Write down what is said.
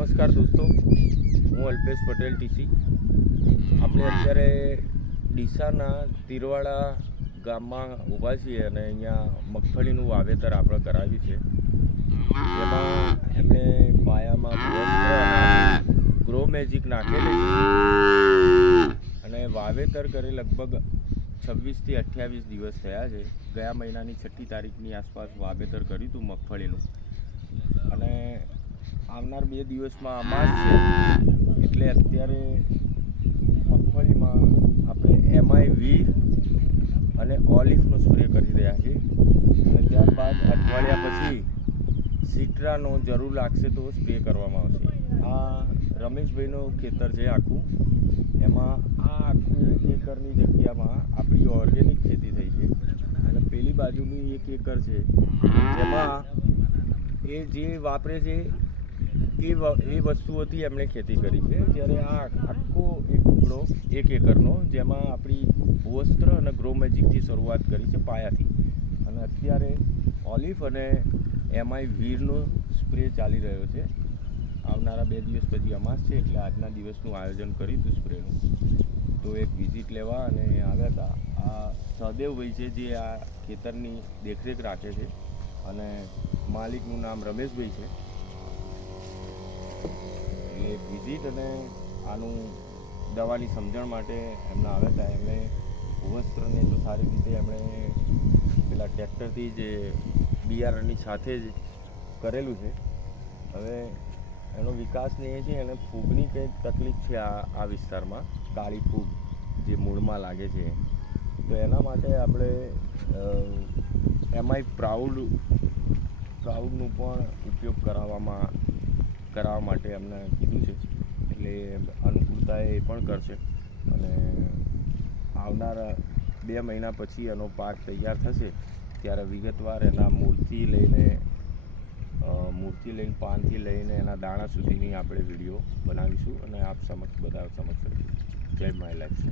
નમસ્કાર દોસ્તો, હું અલ્પેશ પટેલ ટીસી. આપણે અત્યારે ડીસાના તિરવાડા ગામમાં ઊભા છીએ અને અહીંયા મગફળીનું વાવેતર આપણે કરાવ્યું છે. જેમાં એમણે પાયામાં ગ્રો મેજિક નાખેલી છે અને વાવેતર કરી લગભગ 26 થી 28 દિવસ થયા છે. ગયા મહિનાની 6મી તારીખની આસપાસ વાવેતર કર્યું હતું મગફળીનું અને આવનાર 2 દિવસમાં અમાસ છે. એટલે અત્યારે મગફળીમાં આપણે એમઆઈ વીર અને ઓલિફનો સ્પ્રે કરી રહ્યા છીએ અને ત્યારબાદ અઠવાડિયા પછી સિટ્રાનો જરૂર લાગશે તો સ્પ્રે કરવામાં આવશે. આ રમેશભાઈનું ખેતર છે આખું. એમાં આ આખું 1 એકરની જગ્યામાં આપણી ઓર્ગેનિક ખેતી થઈ છે અને પેલી બાજુની 1 એકર છે જેમાં એ જે વાપરે છે એ વસ્તુઓથી એમણે ખેતી કરી છે. જ્યારે આ આખો એક ટુકડો 1 એકરનો જેમાં આપણી ભૂવસ્ત્ર અને ગ્રો મેજિકથી શરૂઆત કરી છે પાયાથી, અને અત્યારે ઓલિફ અને એમઆઈ વીરનો સ્પ્રે ચાલી રહ્યો છે. આવનારા 2 દિવસ પછી અમાસ છે એટલે આજના દિવસનું આયોજન કર્યું હતું સ્પ્રેનું. તો એક વિઝિટ લેવા અને આવ્યા હતા. આ સહદેવભાઈ છે જે આ ખેતરની દેખરેખ રાખે છે અને માલિકનું નામ રમેશભાઈ છે. એટલે વિઝિટ અને આનું દવાની સમજણ માટે એમને આવ્યા હતા. એમણે ભૂવસ્ત્રને તો સારી રીતે એમણે પેલા ટ્રેક્ટરથી જે બિયારણની સાથે જ કરેલું છે. હવે એનો વિકાસને એ છે, એને ફૂગની કંઈક તકલીફ છે આ વિસ્તારમાં, કાળી ફૂગ જે મૂળમાં લાગે છે. તો એના માટે આપણે એમઆઈ પ્રાઉડનું પણ ઉપયોગ કરાવવા માટે એમને કીધું છે. એટલે અનુકૂળતા એ પણ કરશે અને આવનારા 2 મહિના પછી એનો પાક તૈયાર થશે ત્યારે વિગતવાર એના મૂળથી લઈને પાનથી લઈને એના દાણા સુધીની આપણે વિડીયો બનાવીશું અને આપ બધા સમક્ષ રહીશું. જય માય લાઈફ.